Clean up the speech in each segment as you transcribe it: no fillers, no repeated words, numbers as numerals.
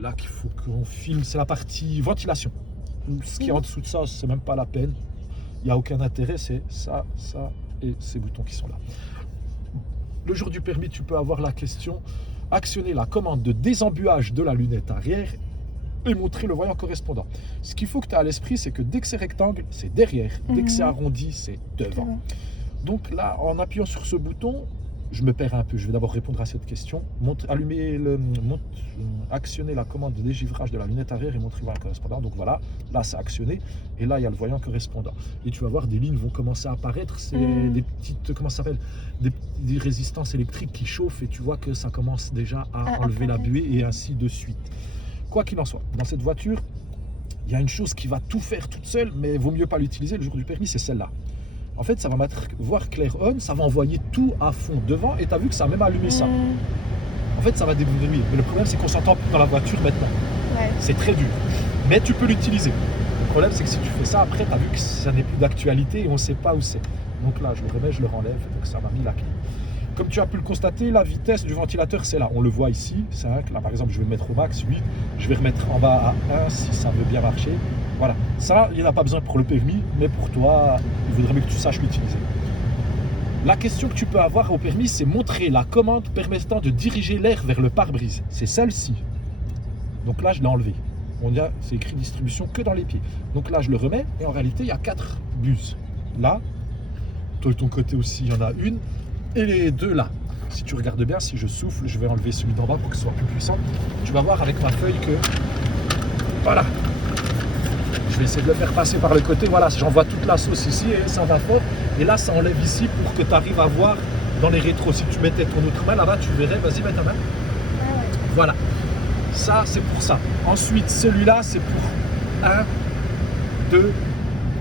là qu'il faut qu'on filme, c'est la partie ventilation. Ce qui est en dessous de ça, c'est même pas la peine. Il n'y a aucun intérêt, c'est ça, ça et ces boutons qui sont là. Le jour du permis, tu peux avoir la question, actionner la commande de désembuage de la lunette arrière et montrer le voyant correspondant. Ce qu'il faut que tu aies à l'esprit, c'est que dès que c'est rectangle, c'est derrière. Dès que c'est arrondi, c'est devant. Donc là, en appuyant sur ce bouton, je me perds un peu. Je vais d'abord répondre à cette question. Actionner la commande de dégivrage de la lunette arrière et montrer le voyant correspondant. Donc voilà, là c'est actionné et là il y a le voyant correspondant. Et tu vas voir des lignes vont commencer à apparaître. C'est des petites, comment ça s'appelle, des résistances électriques qui chauffent et tu vois que ça commence déjà à enlever la buée et ainsi de suite. Quoi qu'il en soit, dans cette voiture, il y a une chose qui va tout faire toute seule, mais vaut mieux pas l'utiliser le jour du permis, c'est celle-là. En fait, ça va mettre voir clair on, ça va envoyer tout à fond devant et tu as vu que ça a même allumé ça. En fait, ça va débrouiller. Mais le problème, c'est qu'on s'entend plus dans la voiture maintenant. Ouais. C'est très dur. Mais tu peux l'utiliser. Le problème, c'est que si tu fais ça, après, tu as vu que ça n'est plus d'actualité et on ne sait pas où c'est. Donc là, je le remets, je le renlève. Donc ça m'a mis la clé. Comme tu as pu le constater, la vitesse du ventilateur, c'est là. On le voit ici, 5. Là, par exemple, je vais le mettre au max, 8. Je vais remettre en bas à 1 si ça veut bien marcher. Voilà. Ça, il n'y en a pas besoin pour le permis, mais pour toi, il vaudrait mieux que tu saches l'utiliser. La question que tu peux avoir au permis, c'est montrer la commande permettant de diriger l'air vers le pare-brise. C'est celle-ci. Donc là, je l'ai enlevé. C'est écrit distribution que dans les pieds. Donc là, je le remets et en réalité, il y a 4 buses. Là, toi de ton côté aussi, il y en a une. Et les deux là. Si tu regardes bien, si je souffle, je vais enlever celui d'en bas pour que ce soit plus puissant. Tu vas voir avec ma feuille que... Voilà. Je vais essayer de le faire passer par le côté. Voilà, j'envoie toute la sauce ici et ça va fort. Et là, ça enlève ici pour que tu arrives à voir dans les rétros. Si tu mettais ton autre main là-bas, tu verrais. Vas-y, mets ta main. Voilà. Ça, c'est pour ça. Ensuite, celui-là, c'est pour 1, 2,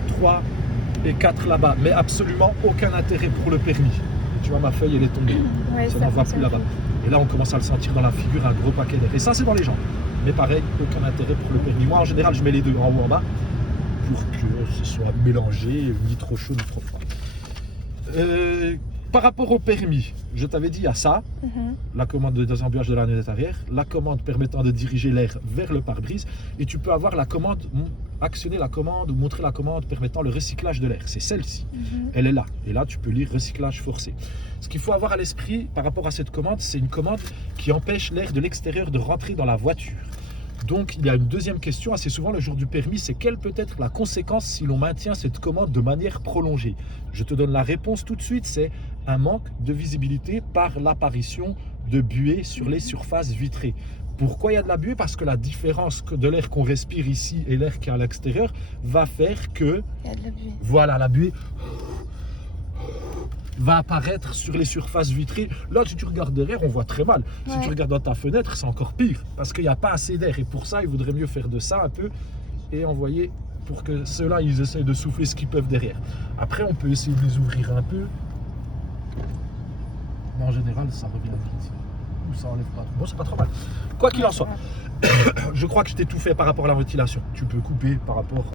3 et 4 là-bas. Mais absolument aucun intérêt pour le permis. Tu vois, ma feuille, elle est tombée. Ouais, ça n'en va plus là-bas. Et là, on commence à le sentir dans la figure, un gros paquet d'air. Et ça, c'est dans les jambes. Mais pareil, aucun intérêt pour le permis. Moi, en général, je mets les deux en haut en bas pour que ce soit mélangé, ni trop chaud, ni trop froid. Par rapport au permis, je t'avais dit, il y a ça, la commande de désembuyage de la lunette arrière, la commande permettant de diriger l'air vers le pare-brise, et tu peux avoir la commande, actionner la commande ou montrer la commande permettant le recyclage de l'air. C'est celle-ci, elle est là, et là tu peux lire recyclage forcé. Ce qu'il faut avoir à l'esprit par rapport à cette commande, c'est une commande qui empêche l'air de l'extérieur de rentrer dans la voiture. Donc il y a une deuxième question assez souvent le jour du permis, c'est quelle peut être la conséquence si l'on maintient cette commande de manière prolongée? Je te donne la réponse tout de suite, c'est un manque de visibilité par l'apparition de buée sur les surfaces vitrées. Pourquoi il y a de la buée? Parce que la différence de l'air qu'on respire ici et l'air qui est à l'extérieur va faire que, il y a de la buée. Voilà, la buée va apparaître sur les surfaces vitrées. Là, si tu regardes derrière, on voit très mal. Ouais. Si tu regardes dans ta fenêtre, c'est encore pire, parce qu'il n'y a pas assez d'air. Et pour ça, il vaudrait mieux faire de ça un peu et envoyer pour que ceux-là, ils essayent de souffler ce qu'ils peuvent derrière. Après, on peut essayer de les ouvrir un peu. Mais en général, ça revient vite. Ou ça enlève pas trop. Bon, c'est pas trop mal. Quoi qu'il en soit, je crois que je t'ai tout fait par rapport à la ventilation. Tu peux couper par rapport